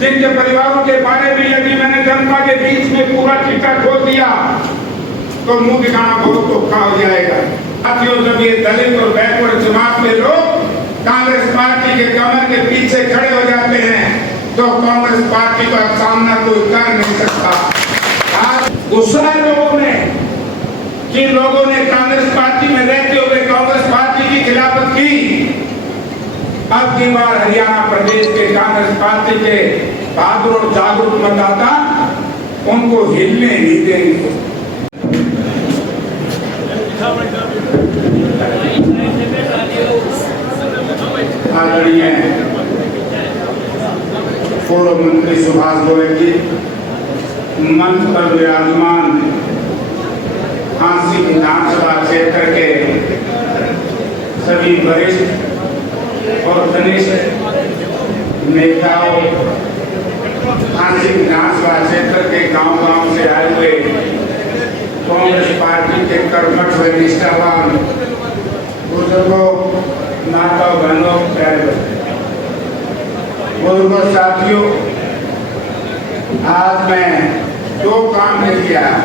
जिनके परिवारों के बारे में यदि मैंने जनता के बीच में पूरा चिट्ठा खोल दिया तो मुंह दिखाना बहुत औखा हो जाएगा। साथियों, जब ये दलित और बैकवर्ड जमात के लोग कांग्रेस पार्टी के कमर के पीछे खड़े हो जाते हैं तो कांग्रेस पार्टी का सामना कोई कर नहीं सकता। आज गुस्सा है लोगों में, जिन लोगों ने कांग्रेस पार्टी में रहते हुए कांग्रेस पार्टी की खिलाफत की, अब की बार हरियाणा प्रदेश के कांग्रेस पार्टी के बहादुर और जागरूक मतदाता उनको हिलने नहीं देंगे। आदरणीय पूर्व मंत्री सुभाष गोयल जी, मंच पर विराजमान झांसी विधानसभा क्षेत्र के सभी वरिष्ठ और कनिष्ठ नेताओं, झांसी विधानसभा क्षेत्र के गांव-गांव से आए हुए कांग्रेस पार्टी के कर्मठ व निष्ठावान बुजुर्गों, माता बहनों, बुजुर्गों, साथियों, आज मैं दो काम लेके आया।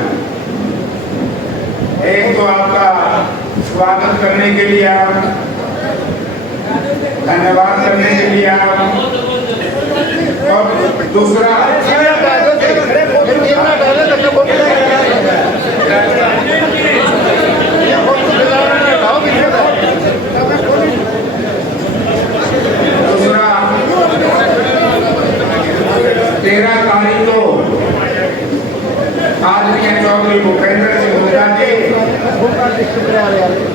एक तो आपका स्वागत करने के लिए आया, धन्यवाद करने के लिए आया, और दूसरा चौधरी भूपेंद्र सिंह हुड्डा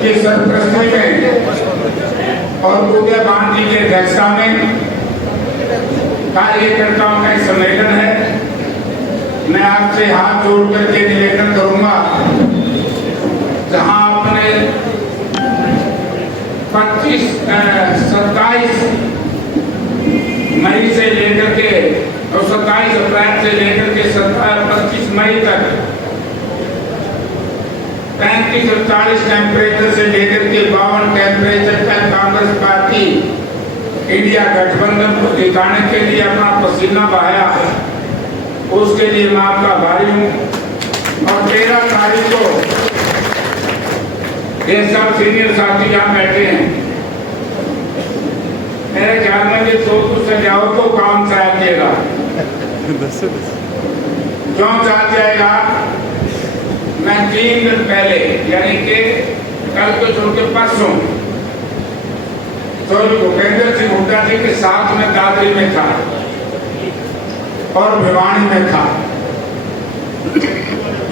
की सरपरस्ती में और उदयभान जी की अध्यक्षता में कार्यकर्ताओं का सम्मेलन है। मैं आपसे हाथ जोड़ करके निवेदन करूंगा, जहां आपने 27 मई से लेकर के और 27 अप्रैल से लेकर के 25 मई तक 35 और 40 टेम्परेचर से लेकर के 52 टेम्परेचर तक कांग्रेस पार्टी इंडिया गठबंधन को जिताने के लिए अपना पसीना बहाया। उसके लिए मैं आपका आभारी हूँ। और 13 तारीख को ये सब सीनियर साथी यहाँ बैठे हैं, मेरे ख्याल में ये सोच से जाओ तो काम चाह जाएगा। क्यों चाह जाएगा? मैं 3 दिन पहले यानी कि कल को छोड़ के परसों चौधरी भूपेंद्र सिंह हुड्डा जी के साथ में दादरी में था और भिवानी में था।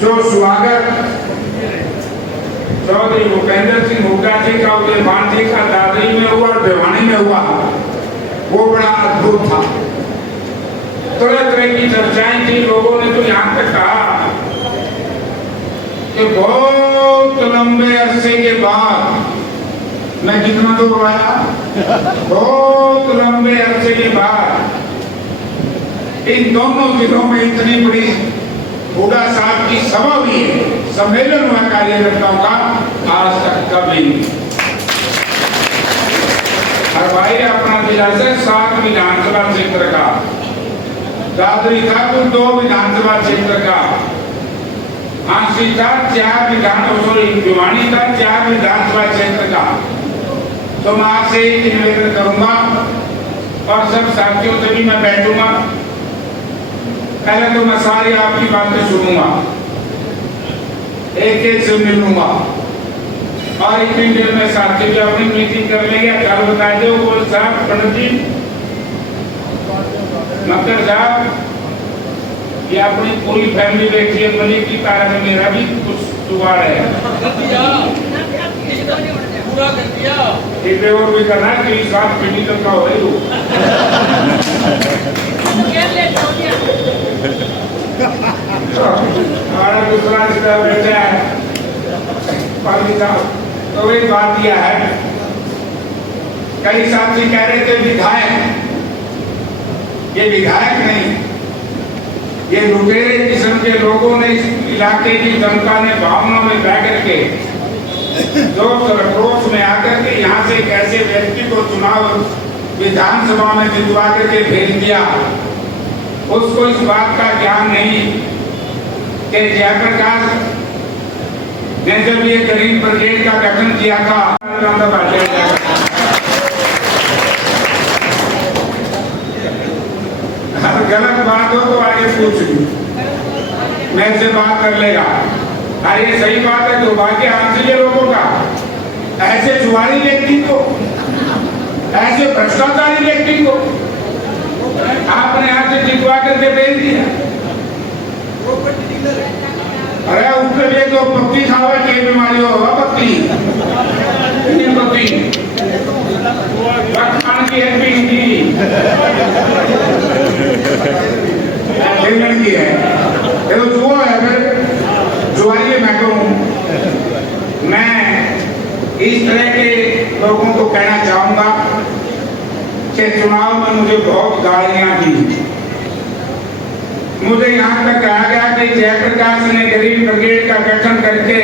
जो स्वागत चौधरी भूपेंद्र सिंह हुड्डा जी का उदयभान जी का दादरी में हुआ और भिवानी में हुआ, वो बड़ा अद्भुत था। तरह तरह की चर्चाएं थी। लोगों ने तो यहाँ तक कहा कि बहुत लंबे अरसे के बाद, मैं कितना दूर आया, बहुत लंबे अरसे के बाद इन दोनों जिलों में इतनी बड़ी हुड्डा साहब की सभा हुई है, सम्मेलन हुआ कार्यकर्ताओं का, आज तक कभी नहीं। हर भाई अपना जिला से 7 विधानसभा क्षेत्र का, दादरी था कुल 2 विधानसभा क्षेत्र का, झांसी था 4 भिवानी था 4 विधानसभा क्षेत्र का। तो मैं आपसे एक निवेदन करूंगा और सब साथियों से भी मैं बैठूंगा। पहले तो मैं सारी आपकी बातें सुनूंगा, एक एक से मिलूंगा और इतनी देर में साथी जो अपनी मीटिंग कर लेंगे। कल बता दो बोल साहब, पंडित जी, मक्कर साहब, ये अपनी पूरी फैमिली बैठी है, मलिक की कारण में मेरा भी कुछ जुगाड़ है। और भी करना है कि इस बात फिजिकल का हो हमारा दूसरा रिश्ता बैठा है। तो एक बात यह है, कई साथी कह रहे थे विधायक, ये विधायक नहीं, ये लुटेरे किस्म के लोगों ने इस इलाके की जनता ने भावना में बैठ करके जो सरक्रोश में आकर के यहाँ से एक ऐसे व्यक्ति को चुनाव विधानसभा में जितवा करके भेज दिया उसको इस बात का ज्ञान नहीं कि जयप्रकाश ने जब ये गरीब ब्रिगेड का गठन किया था, अगर गलत बात हो तो आगे पूछ ली, मैं से बात कर लेगा। अरे सही बात है, दुर्भाग्य हासिल है लोगों का। ऐसे जुआरी व्यक्ति को, ऐसे भ्रष्टाचारी व्यक्ति को आपने यहाँ से जितवा करके भेज दिया। अरे उसके लिए तो पत्ती खावे की बीमारी होगा, पत्ती खाने की है की है, ये तो जुआ है। फिर जुआरी मैं कहूँ, मैं इस तरह के लोगों को कहना चाहूंगा कि चुनाव में मुझे बहुत गालियां दी। मुझे यहाँ तक कहा गया कि जयप्रकाश ने गरीब ब्रिगेड का गठन करके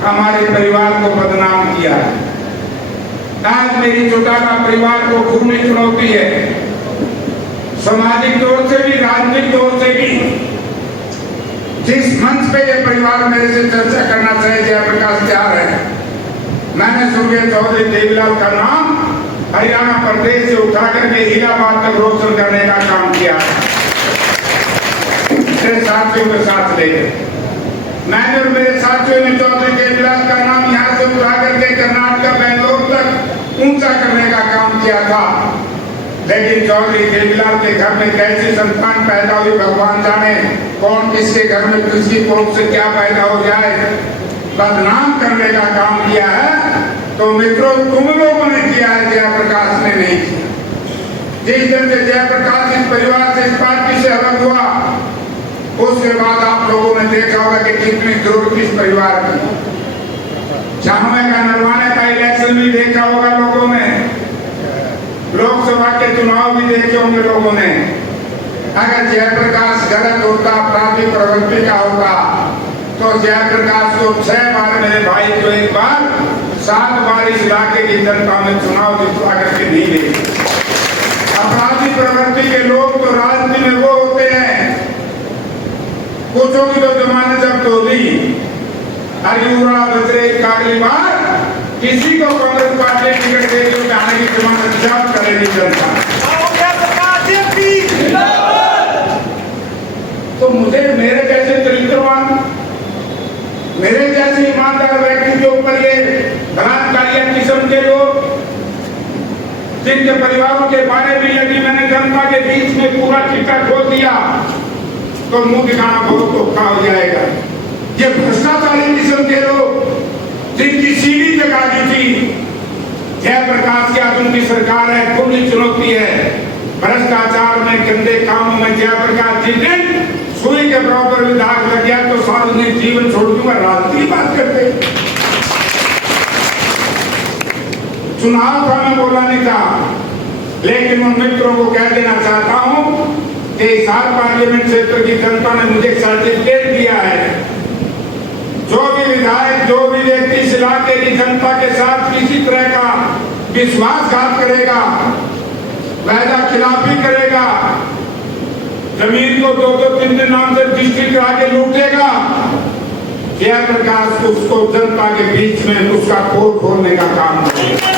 हमारे परिवार को बदनाम किया। आज मेरी चौटाला परिवार को खुली चुनौती है, सामाजिक तौर से भी, राजनीतिक तौर से भी। जिस मंच पे ये परिवार मेरे से चर्चा करना चाहे जयप्रकाश तैयार है। मैंने स्वर्गीय चौधरी देवीलाल का नाम हरियाणा प्रदेश से उठा करके इलाहाबाद तक रोशन करने का काम किया मेरे साथियों के साथ लेकर। मैंने और मेरे साथियों ने चौधरी देवीलाल का नाम यहाँ से उठा करके कर्नाटक, बेंगलोर तक ऊंचा करने का काम किया था। लेकिन चौधरी देवीलाल के घर में कैसी संतान पैदा हुई भगवान जाने। कौन किसके घर में किसकी कोख से क्या पैदा हो जाए, बदनाम करने का काम किया है। तो मित्रों, तुम लोगों ने किया है, जयप्रकाश ने नहीं किया। जिस दिन से जयप्रकाश इस परिवार से, इस पार्टी से अलग हुआ, उसके बाद आप लोगों ने देखा होगा कि कितनी जरूरत इस परिवार की। झामे का, नरवाने का इलेक्शन भी देखा होगा लोगों ने, लोकसभा के चुनाव भी देखे होंगे लोगों ने। अगर जयप्रकाश गलत होता, आपराधिक प्रवृत्ति का होता, तो जयप्रकाश को 6 बार, मेरे भाई को 1 बार, 7 बार इस इलाके की जनता में चुनाव जितवा करके नहीं दे। अपराधी प्रवृत्ति के लोग तो राजनीति में वो होते हैं, कुछों की तो जमानत जब्त होगी। अरियुरा बचरे कागली बार किसी को कांग्रेस पार्टी टिकट दे जो आने की जमानत जब्त करेगी जनता। तो मुझे, मेरे जैसे चरित्रवान, मेरे जैसे ईमानदार व्यक्ति के ऊपर ये बलात्कारिया किस्म के लोग, जिनके परिवारों के बारे में यदि मैंने जनता के बीच में पूरा चिट्ठा खोल दिया तो मुंह दिखाना बहुत धोखा हो जाएगा। ये भ्रष्टाचारी किस्म के लोग, जिनकी सीढ़ी लगा दी थी जयप्रकाश की, आज उनकी सरकार है, खुली चुनौती है। भ्रष्टाचार में, गंदे कामों में जयप्रकाश जिस दिन सुई के बराबर भी दाग लग गया तो सार्वजनिक जीवन छोड़ दूंगा, राजनीति की बात करते। चुनाव का मैं बोला नहीं था, लेकिन उन मित्रों को कह देना चाहता हूं कि हिसार पार्लियामेंट क्षेत्र की जनता ने मुझे सर्टिफिकेट दिया है। जो भी विधायक, जो भी व्यक्ति इस इलाके की जनता के साथ किसी तरह का विश्वासघात करेगा, वायदा खिलाफी करेगा, जमीन को 2-3 नाम से डिस्ट्रिक्ट आगे लूटेगा, जयप्रकाश उसको जनता के बीच में उसका पोल खोलने का काम करेगा।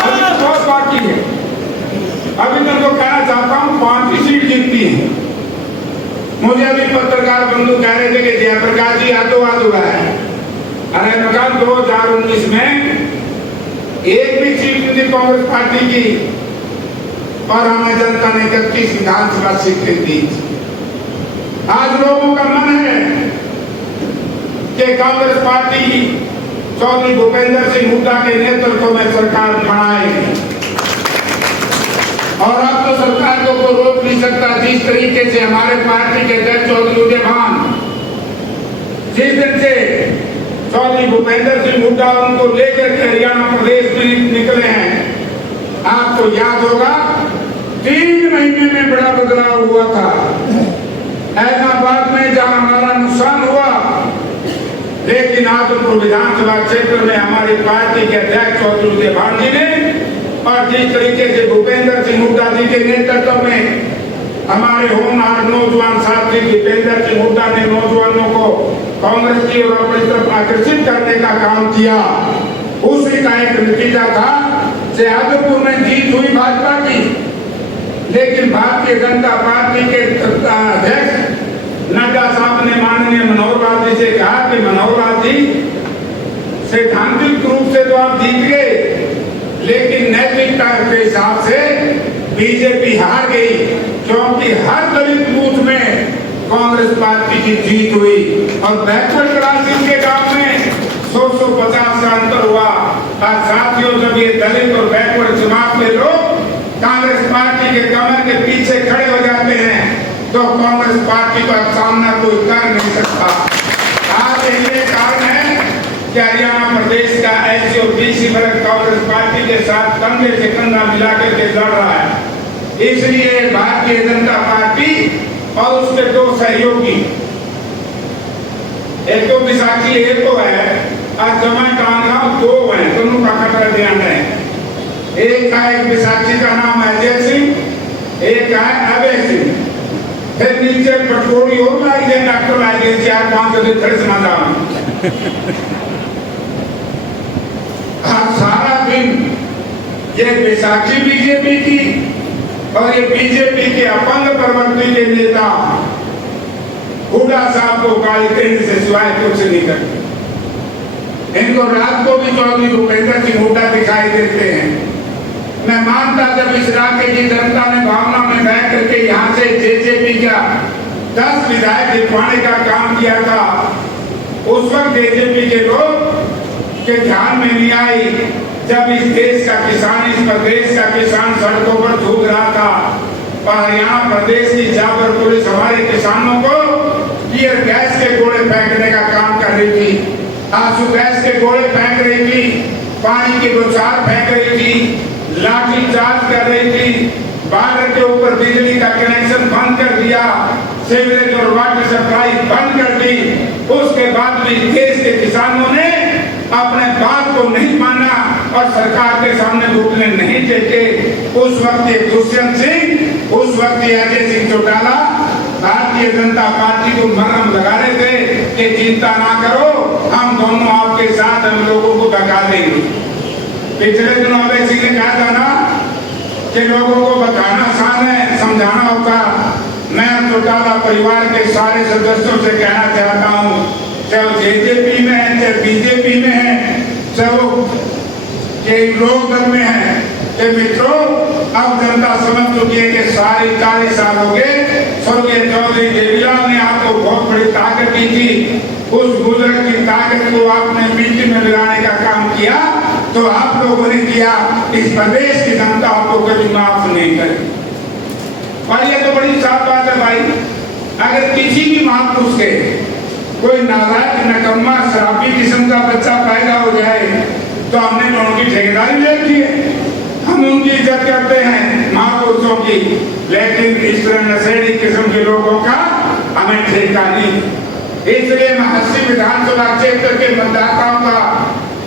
अभी बहुत बाकी है। अभी मैं तो कहना चाहता हूँ 5 ही सीट जीतती है। मुझे अभी पत्रकार बंधु कह रहे थे कि जयप्रकाश जी आतोवाद हुआ है। अरे मकान 2019 में एक भी सीट नहीं कांग्रेस पार्टी की, और हमें जनता ने 31 विधानसभा सीटें दी। आज लोगों का मन है कि कांग्रेस पार्टी चौधरी भूपेंद्र सिंह हुड्डा के नेतृत्व में सरकार बनाएगी, और अब तो सरकार को कोई रोक नहीं सकता। जिस तरीके से हमारे पार्टी के अध्यक्ष चौधरी उदय भान जिस दिन से चौधरी भूपेंद्र सिंह हुड्डा उनको लेकर के हरियाणा प्रदेश में निकले हैं, आपको याद होगा 3 महीने में बड़ा बदलाव हुआ था। हैदराबाद में जहां हमारा नुकसान हुआ, लेकिन आदमपुर विधानसभा क्षेत्र में हमारी पार्टी के अध्यक्ष चौधरी उदय भान जी ने, और जिस तरीके से भूपेंद्र सिंह हुड्डा जी के नेतृत्व में हमारे होनहार नौजवान साथी दीपेंद्र सिंह हुड्डा ने नौजवानों को कांग्रेस की ओर अपनी तरफ आकर्षित करने का काम किया। उसी का एक नतीजा था शाहजहांपुर में जीत हुई भाजपा की, लेकिन भारतीय जनता पार्टी के अध्यक्ष नड्डा साहब ने माननीय मनोहर लाल जी से कहा कि मनोहर लाल जी, सैद्धांतिक रूप से तो आप जीत गए, लेकिन नैतिकता के हिसाब से बीजेपी हार गई, क्योंकि हर दलित बूथ में कांग्रेस पार्टी की जीत हुई और बैकवर्ड क्लास के गांव में 150 का अंतर हुआ। और साथियों, जब ये दलित और बैकवर्ड जमात के लोग कांग्रेस पार्टी के कमर के पीछे खड़े हो जाते हैं तो कांग्रेस पार्टी का सामना कोई कर नहीं सकता। आज ये कारण है कि हरियाणा प्रदेश का एससी और बीसी वर्ग कांग्रेस पार्टी के साथ कंधे से कंधा मिला के लड़ रहा है। इसलिए भारतीय जनता पार्टी और उसके दो सहयोगी, एक तो विशाखी एक तो है और जमाई कांगड़ा दो हैं, दोनों का खतरा ध्यान है। एक का एक विशाखी का नाम है अजय सिंह, एक का है अभय सिंह। फिर नीचे पटोरी और लाई गए, डॉक्टर लाई गए 4-5 दिन फिर समाधान। सारा दिन ये बैसाखी बीजेपी की और ये बीजेपी के अपंग प्रवृत्ति के नेता हुड्डा साहब को गाली देने से सिवाय कुछ नहीं करते। इनको रात को भी चौधरी भूपेंद्र सिंह हुड्डा दिखाई देते हैं। मैं मानता जब इस इलाके की जनता ने भावना में बैठ करके यहाँ से जेजेपी का 10 विधायक जितवाने का काम किया था, उस वक्त जेजेपी के लोग के ध्यान में नहीं आई। जब इस देश का किसान, इस प्रदेश का किसान सड़कों पर झूक रहा था और हरियाणा प्रदेश की जाबर पुलिस हमारे किसानों को टीयर गैस के गोले फेंकने का काम कर रही थी, आंसू गैस के गोले फेंक रही थी, पानी की बौछार फेंक रही थी, लाठी चार्ज कर रही थी, बाढ़ के ऊपर बिजली का कनेक्शन बंद कर दिया, सीवरेज और वाटर सप्लाई बंद कर दी। उसके बाद भी देश के किसानों ने अपने बात को नहीं माना और सरकार के सामने घुटने नहीं टेके। उस वक्त ये दुष्यंत सिंह, उस वक्त ये अजय सिंह चौटाला भारतीय जनता पार्टी को मरहम लगा रहे थे कि चिंता ना करो, हम दोनों आपके साथ, हम लोगों को भगा देंगे। पिछले दिनों अभय सिंह ने कहा था ना कि लोगों को बताना आसान है, समझाना होगा। मैं चौटाला परिवार के सारे सदस्यों से कहना चाहता हूँ, चाहे जेजेपी में है, चाहे बीजेपी में है, चाहे वो लोक दल में है, कि मित्रों अब जनता समझ चुकी है कि सारे 40 साल हो गए। स्वर्गीय चौधरी देवीलाल ने आपको बहुत बड़ी ताकत दी थी, उस बुजुर्ग की ताकत को आपने मिट्टी में मिलाने का काम किया तो आप लोगों ने किया। इस प्रदेश की जनता आपको कभी माफ नहीं करेगी। और ये तो बड़ी साफ बात है भाई, अगर किसी भी महापुरुष के कोई नालायक, नकम्मा, शराबी किस्म का बच्चा पैदा हो जाए तो हमने तो उनकी ठेकेदारी ले ली है, हम उनकी इज्जत करते हैं महापुरुषों की, लेकिन इस तरह नशेड़ी किस्म के लोगों का हमें ठेका नहीं। इसलिए मैं 80 विधानसभा क्षेत्र के मतदाताओं का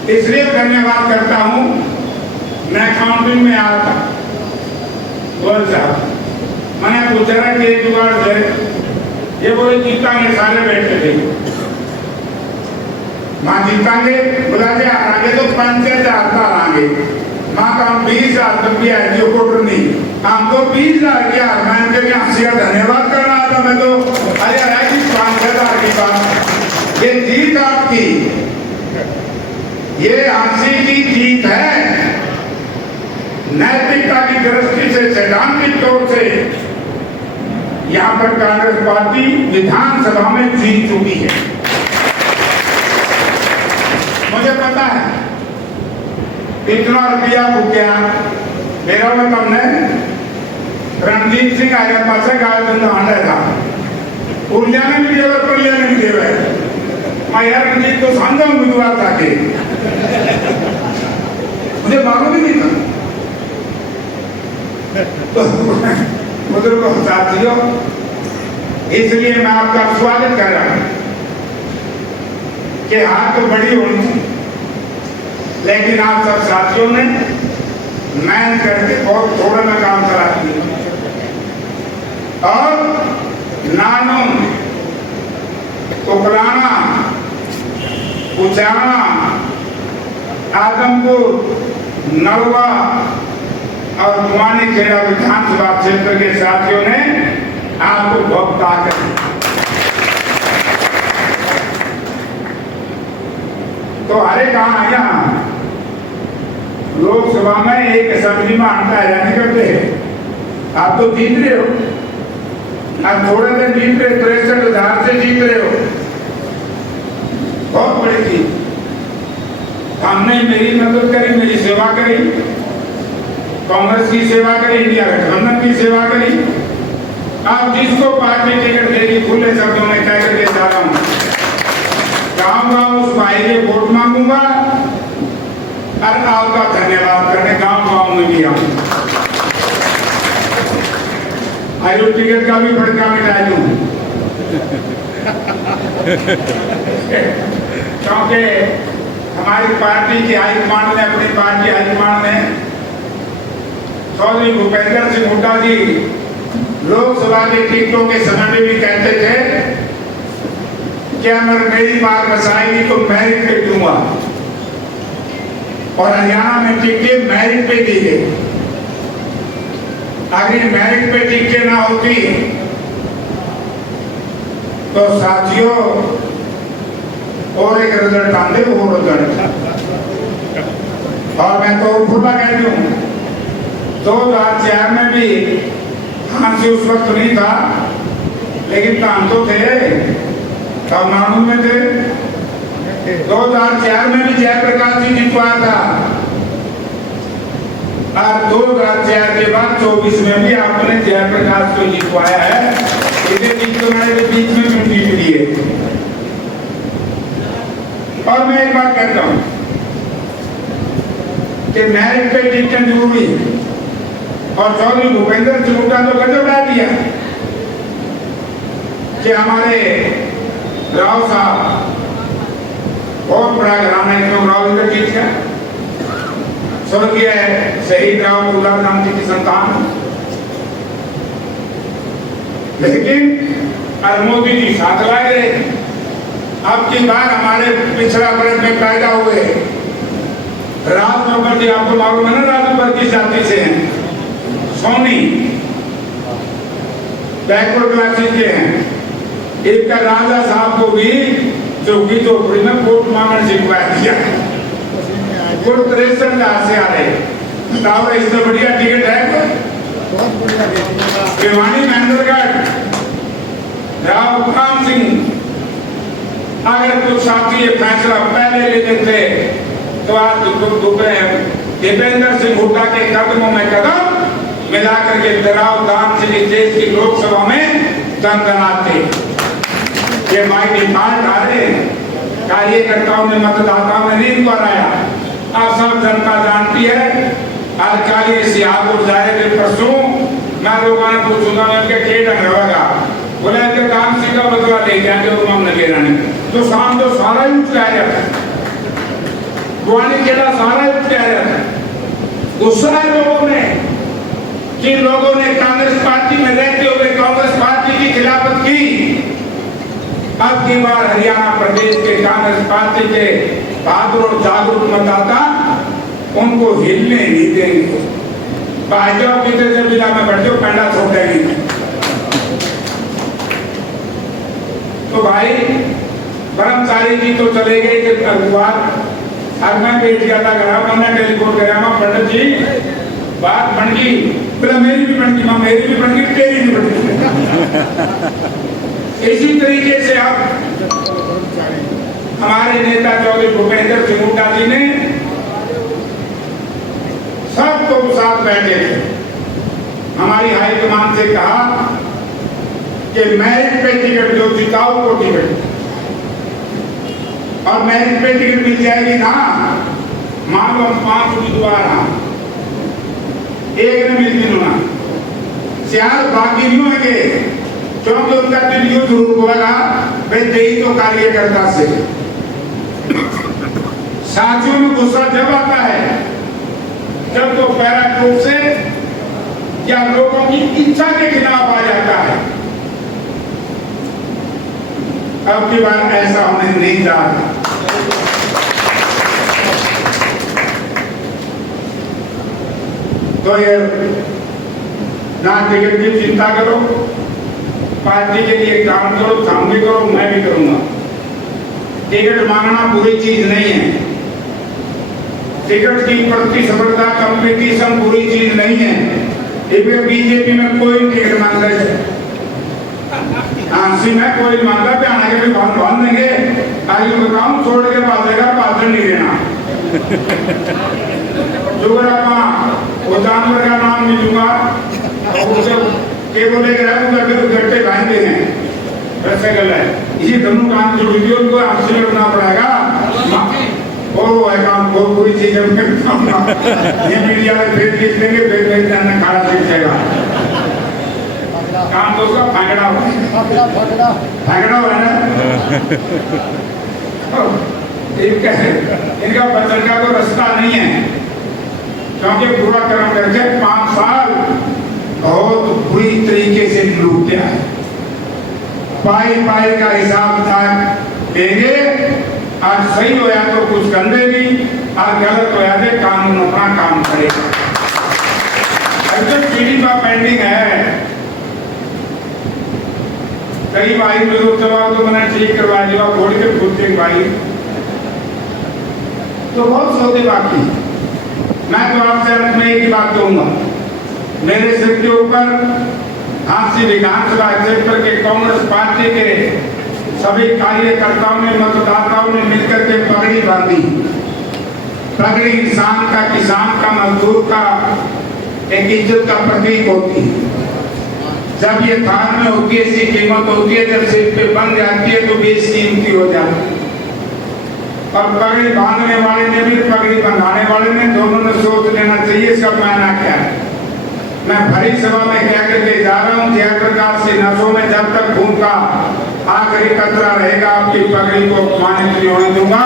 इसलिए धन्यवाद करता हूँ। मैं काउंटिंग में आया था, बोल साहब मैंने पूछा था कि एक जुगाड़ से ये बोले जीतांगे, सारे बैठे थे, माँ जीतांगे, बोला जे आगे तो 5,000 आगे, माँ का 20,000 रुपया है जो कोटर नहीं, हम तो 20,000 किया। मैं इनके लिए 80 धन्यवाद करना था। मैं तो अरे 5,000 की बात, ये जीत आपकी, ये 80 की जीत है। नैतिकता की दृष्टि से, सैद्धांतिक तौर से यहाँ पर कांग्रेस पार्टी विधानसभा में जीत चुकी है। मुझे पता है इतना रुपया फूकिया मेरा में तुमने रणजीत सिंह आया पास गाय बंदा आंडा था, उर्जा ने भी देवे, पुलिया ने भी देवे। मैं यार रणजीत को समझा उम्मीदवार था कि मुझे मालूम ही नहीं था। बुजुर्गों साथियों, इसलिए मैं आपका स्वागत कर रहा हूं कि हाथ तो बड़ी होनी थी, लेकिन आप सब साथियों ने मेहनत करके बहुत थोड़ा में काम करा दिया। और नानुम, उकलाना, उचाना, आदमपुर, नलवा और कुमानी खेड़ा विधानसभा क्षेत्र के साथियों ने आपको बहुत ताकत दी। तो हरे कहा यहाँ लोकसभा में एक असेंबली में अंतर जाने करते हैं। आप तो जीत रहे हो, आप थोड़े दिन जीत रहे, 63,000 से जीत रहे हो, बहुत बड़ी चीज। हमने मेरी मदद करी, मेरी सेवा करी, कांग्रेस की सेवा करी, इंडिया गठबंधन की सेवा करी। आप जिसको पार्टी टिकट देगी खुले शब्दों में कह करके जा रहा हूं, गाँव उस भाई के वोट मांगूंगा और आपका धन्यवाद करने गाँव में भी आऊंगा। आयु टिकट का भी भड़का मिटा दूं, क्योंकि हमारी पार्टी की हाईकमान ने, अपनी पार्टी हाईकमान ने चौधरी भूपेंद्र सिंह हुड्डा जी लोकसभा की टिकटों के समय में भी कहते थे कि अगर मेरी बात बसाएगी तो मेरिट पे दूंगा, और हरियाणा में टिकटें मेरिट पे दी गई। अगर मेरिट पे टिकटें ना होती तो साथियों और एक रिजल्ट आते, वो रिजल्ट। और मैं तो खुदा कहती हूँ 2004 में भी हांसी उस वक्त नहीं था, लेकिन काम तो थे, तब मालूम में थे। 2004 में भी जयप्रकाश जी जितवाया था, और 2004 के बाद 24 में भी आपने जयप्रकाश को जितवाया है। इसे जितवाने के बीच में भी जीत लिए। और मैं एक बात कहता हूं कि मेरिट पे टिकट जरूरी है, और चौधरी भूपेंद्र सिंह हुड्डा तो गजब ला दिया कि हमारे राव साहब बहुत बड़ा घराना इसमें राव इधर जीत गया, स्वर्गीय शहीद राव गुलाब राम जी की संतान। लेकिन मोदी जी साथ लाए गए। अब की बार हमारे पिछड़ा वर्ग में पैदा हुए राज मुखर्जी, आपको मालूम है ना, राज मुखर्जी जाति से हैं, सोनी बैकवर्ड क्लासेस के हैं। एक का राजा साहब को भी चौकी चौपड़ी में वोट मांगने सिखवा दिया। वोट 63,000 से आ रहे, इससे बढ़िया टिकट है भिवानी महेंद्रगढ़ राव काम सिंह। अगर कुछ साथी ये फैसला पहले ले लेते तो आज दीपेंद्र सिंह हुड्डा के कदमों में कदम मिलाकर के दराव दान से देश की लोकसभा में दनदनाते। ये माई डिफॉल्ट आ रहे कार्यकर्ताओं ने, मतदाताओं ने नहीं कराया। आप सब जनता जानती है। आज काली सियापुर जाए थे परसों, मैं लोगों ने पूछूंगा मैं के ढंग होगा, बोले कि काम सिंह का बदला ले जाएंगे उमंग नगेरा ने। तो शाम तो सारा ही उठ जाएगा, गुआनी खेला सारा ही उठ जाएगा। गुस्सा है लोगों में कि लोगों ने कांग्रेस पार्टी में रहते हुए कांग्रेस पार्टी की खिलाफत की। अब की बार हरियाणा प्रदेश के कांग्रेस पार्टी के बहादुर और जागरूक मतदाता उनको हिलने नहीं देंगे। भाजपा कितने से जिला में बैठे पैंडा छोड़ देंगे। तो भाई ब्रह्मचारी जी तो चले गए कि अखबार अब मैं बैठ गया था घर, मैंने टेलीफोन कराया पंडित जी बात बन गई, बोला मेरी भी बन गई, मां मेरी भी बन गई, तेरी भी बन गई। इसी तरीके से अब हमारे नेता चौधरी भूपेंद्र सिंह हुड्डा जी ने सबको साथ बैठे थे, हमारी हाईकमान से कहा कि मेरिट पे टिकट जो जिताओ को टिकट, और मेरिट पे टिकट मिल जाएगी ना, मान लो 5 उम्मीदवार एक ने मिल ना 4 बाकी नहीं होंगे, क्योंकि उनका टीडीओ जरूर होगा भाई तेई तो कार्यकर्ता से। साथियों में गुस्सा जब आता है जब तो पैराग्रुप से या लोगों की इच्छा के खिलाफ आ जाता है। अब की बार ऐसा होने नहीं जा रहा। तो ये ना टिकट की चिंता करो, पार्टी के लिए काम करो, काम भी करो, मैं भी करूंगा। टिकट मांगना बुरी चीज नहीं है, टिकट की प्रतिस्पर्धा कंपटीशन बुरी चीज नहीं है। बीजेपी में कोई टिकट मांग रहे थे, सी में कोई मांगा पे आने के भी बांध देंगे, आगे बताऊं छोड़ के बांधेगा, भाषण नहीं देना। वो जानवर का नाम मिलूंगा, केवल एक गट्टे बांधते हैं, वैसे गल है। इसी दोनों काम की वीडियो को आपसे लड़ना पड़ेगा। वो है काम बहुत बुरी चीज है, ये मीडिया में फिर लिख देंगे, फिर जानना खाना सीख जाएगा। काम तो उसका फागड़ा हो है ना। इनका बचने का कोई रास्ता नहीं है, क्योंकि पूरा कर्म करके 5 साल बहुत बुरी तरीके से लूटा है। पाई पाई का हिसाब था देंगे, आज सही होया तो कुछ कर देगी, आज गलत होया तो कानून अपना काम करेगा। पीढ़ी का पेंडिंग है, कई भाई लोकसभा तो मैंने ठीक करवा दिया, घोड़ के खुद भाई तो बहुत सौदे बाकी। मैं तो आपसे अंत में एक ही बात कहूंगा, मेरे सिर के ऊपर झांसी विधानसभा क्षेत्र के कांग्रेस पार्टी के सभी कार्यकर्ताओं ने, मतदाताओं ने मिलकर के पगड़ी बांधी। पगड़ी इंसान का, किसान का, मजदूर का एक इज्जत का प्रतीक होती है। जब ये थान में होती है, इसकी कीमत होती है, जब सिर पे बन जाती है तो बेशकीमती हो जाती है। और पगड़ी बांधने वाले ने भी, पगड़ी बंधाने वाले ने, दोनों ने सोच लेना चाहिए इसका मायना क्या है। मैं भरी सभा में कह करके जा रहा हूँ, जयप्रकाश से नसों में जब तक खून का आखिरी कतरा रहेगा, आपकी पगड़ी को अपमानित नहीं होने दूंगा,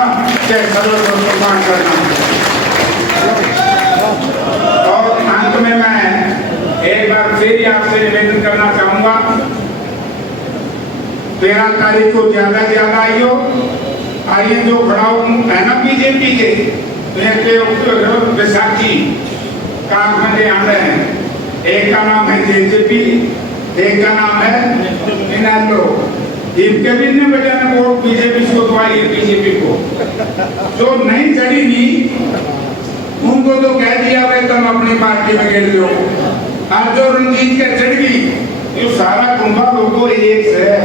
चाहे सर्वसम्मान करना। और अंत में मैं एक बार फिर आपसे निवेदन करना चाहूंगा, 13 तारीख को ज्यादा आइयो, आइए जो खड़ा है ना बीजेपी के विशाखी काम करने आ रहे हैं। एक का नाम है जेजेपी, एक का नाम है इनालो। इनके भी ने बेटा ने वोट बीजेपी को दवाई है, बीजेपी को जो नहीं चढ़ी नहीं उनको तो कह दिया भाई तुम अपनी पार्टी में गिर लो। आज जो रंजीत के चढ़ गई, ये सारा कुंभा लोगों एक से है,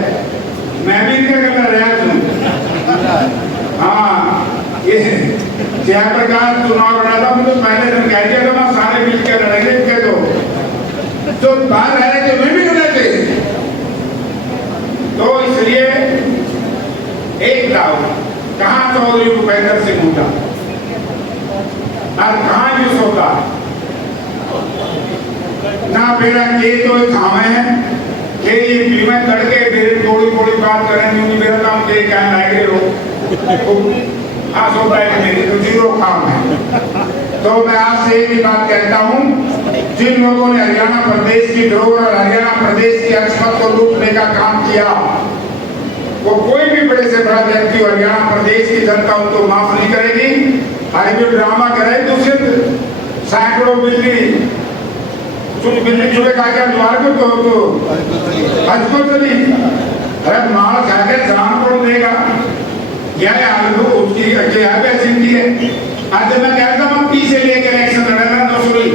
मैं भी इनका गला रहा हूँ। हाँ, ये जयप्रकाश चुनाव लड़ा था, मुझे पहले दिन कह दिया था मैं सारे मिलकर लड़ेंगे, कह दो जो बाहर रह रहे थे वे भी लड़े थे। तो इसलिए एक दाव कहाँ चौधरी भूपेंद्र सिंह होता और कहाँ यूस होता ना, मेरा के तो थामे है कि ये फिल्में तड़के फिर थोड़ी थोड़ी बात करेंगे, मेरा काम के क्या लाए हो मेरी तो जीरो काम है। तो मैं आपसे एक ही बात कहता हूँ, जिन लोगों ने हरियाणा प्रदेश की धरोहर और हरियाणा प्रदेश की अक्षमत को लूटने का काम किया, वो कोई भी बड़े से बड़ा व्यक्ति हरियाणा प्रदेश की जनता उनको माफ नहीं करेगी। हाईवे ड्रामा करे तो सिर्फ सैकड़ों बिल्ली चुके खा के द्वार को तो हज को चली, अरे माल खा के जान कौन देगा, क्या आलू उसकी क्या वैसी है। आज मैं कहता हूँ पीछे लेकर इलेक्शन लड़ेगा तो सॉरी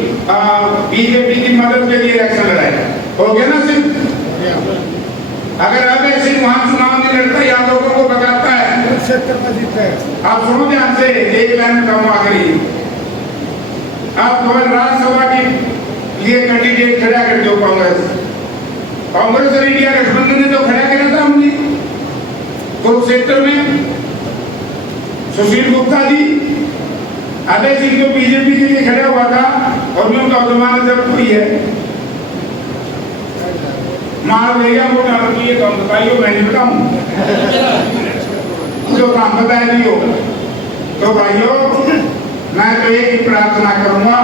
बीजेपी की मदद के लिए इलेक्शन लड़ाएगा, हो गया ना सिर्फ। अगर अब ऐसे वहां चुनाव नहीं लड़ता या लोगों को बताता है, आप सुनो ध्यान से, एक लाइन कहूँ आखिरी, आप राज्यसभा की ये कैंडिडेट खड़ा कर दो, कांग्रेस और इंडिया गठबंधन ने तो खड़ा किया था हमने कुरुक्षेत्र में, सुशील गुप्ता जी, अजय सिंह तो बीजेपी के लिए खड़ा हुआ था और मैं उनका जमानत जब्त हुई है, मार देगा वो डाल दिए तो बताइए, मैं नहीं बताऊं जो काम बताया नहीं हो। तो भाइयों मैं तो एक ही प्रार्थना करूंगा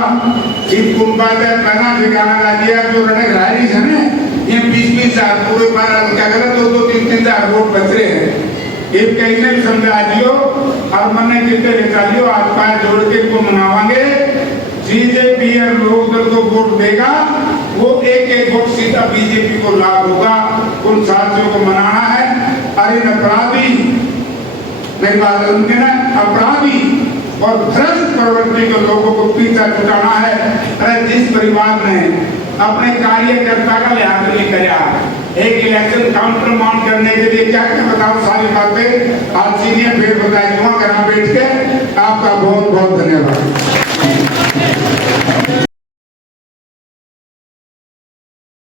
कि कुंभा पहना ठिकाना ला दिया, जो रणक रायरी है ना, ये 20-20 हजार पूरे 12 क्या गलत 2-3 हजार वोट बच रहे हैं। एक कहीं ने भी समझा दियो और मन ने कितने निकालियो आज पैर जोड़ के को मनावांगे। बीजेपी लोग को वोट देगा वो एक एक वोट सीधा बीजेपी को लाभ होगा। उन साथियों को मनाना है। अरे अपराधी मेरी बात सुनते ना, अपराधी और भ्रष्ट प्रवृत्ति के लोगों को पीछा छुटाना है। अरे जिस परिवार ने अपने कार्यकर्ता का लिहाज नहीं किया, एक इलेक्शन काउंटर माउंट करने के लिए क्या क्या बताओ सारी बातें आज सीनियर फिर बताएंगे वहां बैठ के। आपका बहुत बहुत धन्यवाद।